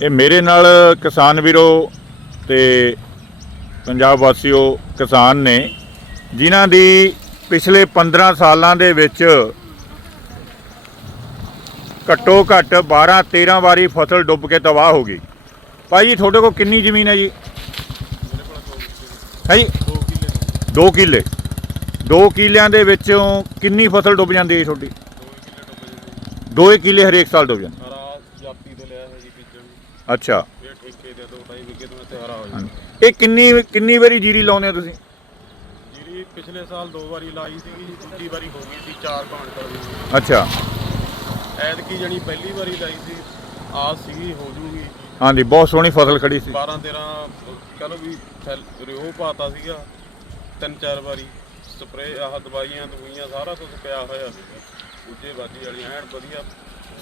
ਇਹ ਮੇਰੇ ਨਾਲ ਕਿਸਾਨ ਵੀਰੋ ਤੇ ਪੰਜਾਬ ਵਾਸੀਓ ਕਿਸਾਨ ਨੇ, ਜਿਨ੍ਹਾਂ ਦੀ ਪਿਛਲੇ 15 ਸਾਲਾਂ ਦੇ ਵਿੱਚ ਘੱਟੋ ਘੱਟ 12 13 ਵਾਰੀ ਫਸਲ ਡੁੱਬ ਕੇ ਤਬਾਹ ਹੋ ਗਈ। ਭਾਈ ਜੀ, ਤੁਹਾਡੇ ਕੋਲ ਕਿੰਨੀ ਜ਼ਮੀਨ ਹੈ ਜੀ? ਹੈ ਜੀ? 2 ਕਿੱਲੇ। 2 ਕਿੱਲਿਆਂ ਦੇ ਵਿੱਚੋਂ ਕਿੰਨੀ ਫਸਲ ਡੁੱਬ ਜਾਂਦੀ ਹੈ ਤੁਹਾਡੀ? 2 ਕਿੱਲੇ ਹਰੇਕ ਸਾਲ ਡੁੱਬ ਜਾਂਦੇ ਹਰਾ ਜਾਪੀ ਤੋਂ ਲਿਆ ਹੈ ਜੀ ਬੀਜਣ ਨੂੰ। ਅੱਛਾ। ਇਹ ਠੇਕੇ ਦੇ ਦੋ ਢਾਈ ਵਿਗੇ ਤੋਂ ਤੇ ਹਰਾ ਹੋ ਜਾਂਦਾ ਹਾਂਜੀ। ਇਹ ਕਿੰਨੀ ਕਿੰਨੀ ਵਾਰੀ ਜੀਰੀ ਲਾਉਂਦੇ ਹੋ ਤੁਸੀਂ? ਜਿਹੜੀ ਪਿਛਲੇ ਸਾਲ ਦੋ ਵਾਰੀ ਲਾਈ ਸੀਗੀ ਜੀ, ਦੂਜੀ ਵਾਰੀ ਹੋ ਗਈ ਸੀ ਚਾਰ ਕਣਕ ਦੀ ਅੱਛਾ। ਐਤਕੀ ਜਣੀ ਪਹਿਲੀ ਵਾਰੀ ਲਾਈ ਸੀ ਆਸ ਸੀਗੀ ਹੋ ਜੂਗੀ। ਹਾਂਜੀ ਬਹੁਤ ਸੋਹਣੀ ਫਸਲ ਖੜੀ ਸੀ। 12 13 ਕਹ ਲਓ ਵੀ ਰਿਓ ਪਾਤਾ ਸੀਗਾ ਤਿੰਨ ਚਾਰ ਵਾਰੀ। ਸਪਰੇ ਆਹ ਦਵਾਈਆਂ ਦਵਾਈਆਂ ਸਾਰਾ ਕੁਝ ਪਿਆ ਹੋਇਆ ਸੀ ਦੂਜੇ ਬਾਜੀ ਵਾਲੀਆਂ ਐਨ ਵਧੀਆ।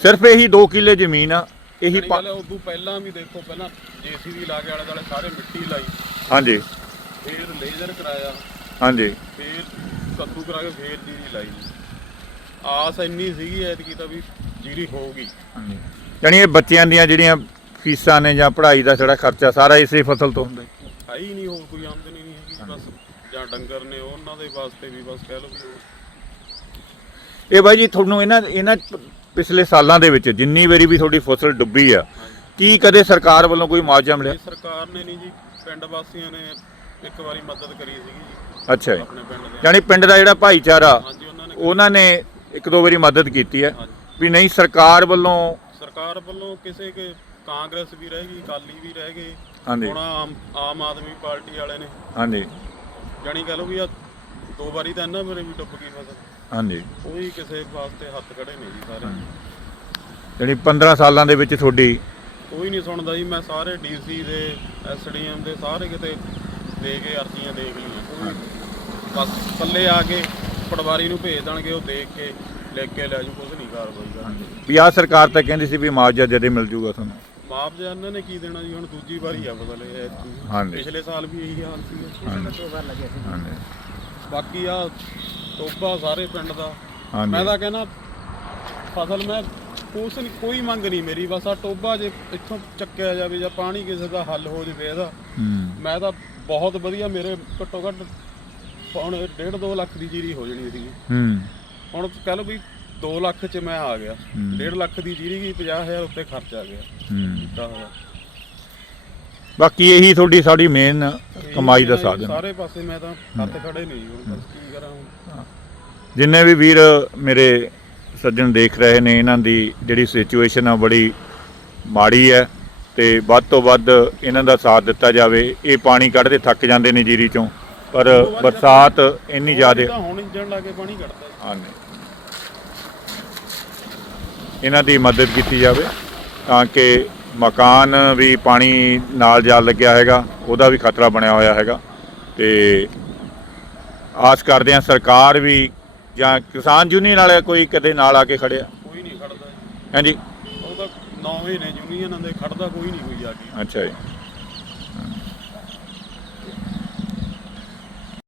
ਸਿਰਫ ਇਹੀ 2 ਕਿੱਲੇ ਜ਼ਮੀਨ ਆ। ਇਹੀ ਪਾ- ਗੱਲ ਉਦੋਂ ਪਹਿਲਾਂ ਵੀ ਦੇਖੋ ਪਹਿਲਾਂ ਜੀਸੀਬੀ ਲਾ ਕੇ ਆਲੇ ਦੁਆਲੇ ਸਾਰੇ ਮਿੱਟੀ ਲਾਈ। ਹਾਂਜੀ। ਫਿਰ ਲੇਜ਼ਰ ਕਰਾਇਆ। ਹਾਂਜੀ। ਫੇਰ ਕੱਦੂ ਕਰਾ ਕੇ ਫੇਰ ਜੀਰੀ ਲਾਈ। ਆਸ ਇੰਨੀ ਸੀਗੀ ਐਤਕੀ ਤਾਂ ਵੀ ਜੀਰੀ ਹੋਊਗੀ। ਯਾਨੀ ਇਹ ਬੱਚਿਆਂ ਦੀਆਂ ਜਿਹੜੀਆਂ ਫੀਸਾਂ ਨੇ ਜਾਂ ਪੜ੍ਹਾਈ ਦਾ ਜਿਹੜਾ ਖਰਚਾ ਸਾਰਾ ਇਸੇ ਫਸਲ ਤੋਂ ਹੁੰਦਾ ਹੈ। ਹੈ ਹੀ ਨਹੀਂ ਹੋਰ ਕੋਈ ਆਮਦਨੀ ਨਹੀਂ ਹੈਗੀ ਬਸ ਜਾਂ ਡੰਗਰ ਨੇ ਉਹਨਾਂ ਦੇ ਵਾਸਤੇ ਵੀ ਬਸ ਕਹਿ ਲਓ ਵੀ ਉਹ। ਇਹ ਬਾਈ ਜੀ ਤੁਹਾਨੂੰ ਇਹਨਾਂ ਇਹਨਾਂ ਪਿਛਲੇ ਸਾਲਾਂ ਦੇ ਵਿੱਚ ਜਿੰਨੀ ਵਾਰੀ ਵੀ ਤੁਹਾਡੀ ਫਸਲ ਡੁੱਬੀ ਆ ਕੀ ਕਦੇ ਸਰਕਾਰ ਵੱਲੋਂ ਕੋਈ ਮੁਆਵਜ਼ਾ ਮਿਲਿਆ? ਸਰਕਾਰ ਨੇ ਨਹੀਂ ਜੀ ਪਿੰਡ ਵਾਸੀਆਂ ਨੇ ਇੱਕ ਵਾਰੀ ਮਦਦ ਕਰੀ ਸੀਗੀ ਜੀ ਅੱਛਾ ਜੀ। ਆਪਣੇ ਪਿੰਡ ਦੇ। ਯਾਨੀ ਪਿੰਡ ਦਾ ਜਿਹੜਾ ਭਾਈਚਾਰਾ ਹਾਂਜੀ ਉਹਨਾਂ ਨੇ ਉਹਨਾਂ ਨੇ ਇੱਕ ਦੋ ਵਾਰੀ ਮਦਦ ਕੀਤੀ ਹੈ। ਹਾਂਜੀ। ਵੀ ਨਹੀਂ ਸਰਕਾਰ ਵੱਲੋਂ ਸਰਕਾਰ ਵੱਲੋਂ ਕਿਸੇ ਕੇ ਕਾਂਗਰਸ ਵੀ ਰਹਿ ਗਈ ਅਕਾਲੀ ਵੀ ਰਹਿ ਗਏ ਹਾਂਜੀ। ਹੁਣ ਆਮ ਆਮ ਆਦਮੀ ਪਾਰਟੀ ਵਾਲੇ ਨੇ। ਹਾਂਜੀ। ਜਾਣੀ ਕਹ ਲਓ ਵੀ ਆ ਦੋ ਵਾਰੀ ਤਾਂ ਇਹਨਾਂ ਮੇਰੇ ਵੀ ਡੁੱਬ ਗਈ ਫਸਲ। ਹਾਂਜੀ। ਕੋਈ ਕਿਸੇ ਵਾਸਤੇ ਹੱਥ ਖੜੇ ਨਹੀਂ ਜੀ ਸਾਰੇ। ਯਾਨੀ 15 ਸਾਲਾਂ ਦੇ ਵਿੱਚ ਤੁਹਾਡੀ ਕੋਈ ਨਹੀਂ ਸੁਣਦਾ ਜੀ ਮੈਂ ਸਾਰੇ ਡੀਸੀ ਦੇ ਐਸਡੀਐਮ ਦੇ ਸਾਰੇ ਕਿਤੇ ਦੇ ਕੇ ਅਰਜ਼ੀਆਂ ਦੇਖ ਲਈਆਂ। ਕੋਈ ਬਸ ਪੱਲੇ ਆ ਕੇ ਪਟਵਾਰੀ ਨੂੰ ਭੇਜ ਦੇਣਗੇ ਉਹ ਦੇਖ ਕੇ ਲਿਖ ਕੇ ਲੈ ਜੂ ਕੁਝ ਨਹੀਂ ਕਾਰਵਾਈ ਕਰਨੀ। ਵੀ ਆਹ ਸਰਕਾਰ ਤਾਂ ਕਹਿੰਦੀ ਸੀ ਵੀ ਮੁਆਵਜ਼ਾ ਜਦੇ ਮਿਲ ਜੂਗਾ ਤੁਹਾਨੂੰ। ਮੁਆਵਜ਼ਾ ਇਹਨਾਂ ਨੇ ਕੀ ਦੇਣਾ ਜੀ ਹੁਣ ਦੂਜੀ ਵਾਰੀ ਆ ਬਦਲ ਇਹ ਹਾਂਜੀ। ਪਿਛਲੇ ਸਾਲ ਵੀ ਇਹੀ ਹਾਲ ਸੀ। ਹਾਂਜੀ। ਬਾਕੀ ਆ ਟੋਬਾ ਸਾਰੇ ਪਿੰਡ ਦਾ। ਹਾਂਜੀ। ਮੈਂ ਤਾਂ ਕਹਿੰਦਾ ਫਸਲ ਮੈਂ ਕੁਛ ਨਹੀਂ ਕੋਈ ਮੰਗ ਨਹੀਂ ਮੇਰੀ ਬਸ ਆ ਟੋਬਾ ਜੇ ਇੱਥੋਂ ਚੱਕਿਆ ਜਾਵੇ ਜਾਂ ਪਾਣੀ ਕਿਸੇ ਦਾ ਹੱਲ ਹੋ ਜਾਵੇ ਇਹਦਾ। ਹੂੰ। ਮੈਂ ਤਾਂ ਬਹੁਤ ਵਧੀਆ ਮੇਰੇ ਘੱਟੋ ਘੱਟ ਪੌਣੇ 1.5 2 ਲੱਖ ਦੀ ਜੀਰੀ ਹੋ ਜਣੀ ਸੀਗੀ ਹੂੰ। ਹੁਣ ਕਹਿ ਲਓ ਵੀ 2 ਲੱਖ ਚ ਮੈਂ ਆ ਗਿਆ। ਹੂੰ। 1.5 ਲੱਖ ਦੀ ਜੀਰੀ ਗਈ 50000 ਉੱਤੇ ਖਰਚ ਆ ਗਿਆ। ਹੂੰ। ਕੀਤਾ ਹੋਇਆ ਬਾਕੀ ਇਹੀ ਤੁਹਾਡੀ ਸਾਡੀ ਮੇਨ ਕਮਾਈ ਦਾ ਸਾਧਨ। ਸਾਰੇ ਪਾਸੇ ਮੈਂ ਤਾਂ ਹੱਥ ਖੜੇ ਨਹੀਂ ਹੁਣ ਬਸ ਕੀ ਕਰਾਂ। ਹੁਣ ਜਿੰਨੇ ਵੀ ਵੀਰ ਮੇਰੇ ਸੱਜਣ ਦੇਖ ਰਹੇ ਨੇ ਇਹਨਾਂ ਦੀ ਜਿਹੜੀ ਸਿਚੁਏਸ਼ਨ ਆ ਬੜੀ ਮਾੜੀ ਹੈ ਤੇ ਵੱਧ ਤੋਂ ਵੱਧ ਇਹਨਾਂ ਦਾ ਸਾਥ ਦਿੱਤਾ ਜਾਵੇ। ਇਹ ਪਾਣੀ ਕੱਢਦੇ ਥੱਕ ਜਾਂਦੇ ਨੇ ਜੀਰੀ ਚੋਂ ਪਰ ਬਰਸਾਤ ਇੰਨੀ ਜ਼ਿਆਦਾ ਹੁਣ ਇੰਜਣ ਲਾ ਕੇ ਪਾਣੀ ਕੱਢਦਾ। ਹਾਂਜੀ। ਇਹਨਾਂ ਦੀ ਮਦਦ ਕੀਤੀ ਜਾਵੇ ਤਾਂ ਕਿ ਮਕਾਨ ਵੀ ਪਾਣੀ ਨਾਲ ਜਾ ਲੱਗਿਆ ਹੈਗਾ ਉਹਦਾ ਵੀ ਖਤਰਾ ਬਣਿਆ ਹੋਇਆ ਹੈਗਾ ਤੇ ਆਸ ਕਰਦੇ ਹਾਂ ਸਰਕਾਰ ਵੀ ਜਾਂ ਕਿਸਾਨ ਯੂਨੀਅਨ ਵਾਲੇ ਕੋਈ ਕਦੇ ਨਾਲ ਆ ਕੇ ਖੜਿਆ ਕੋਈ ਨਹੀਂ ਖੜਦਾ। ਹਾਂਜੀ। ਉਹ ਤਾਂ ਨੌਵੇਂ ਨੇ ਯੂਨੀਅਨਾਂ ਦੇ ਖੜਦਾ ਕੋਈ ਨਹੀਂ ਕੋਈ ਆ ਕੇ। ਅੱਛਾ ਜੀ।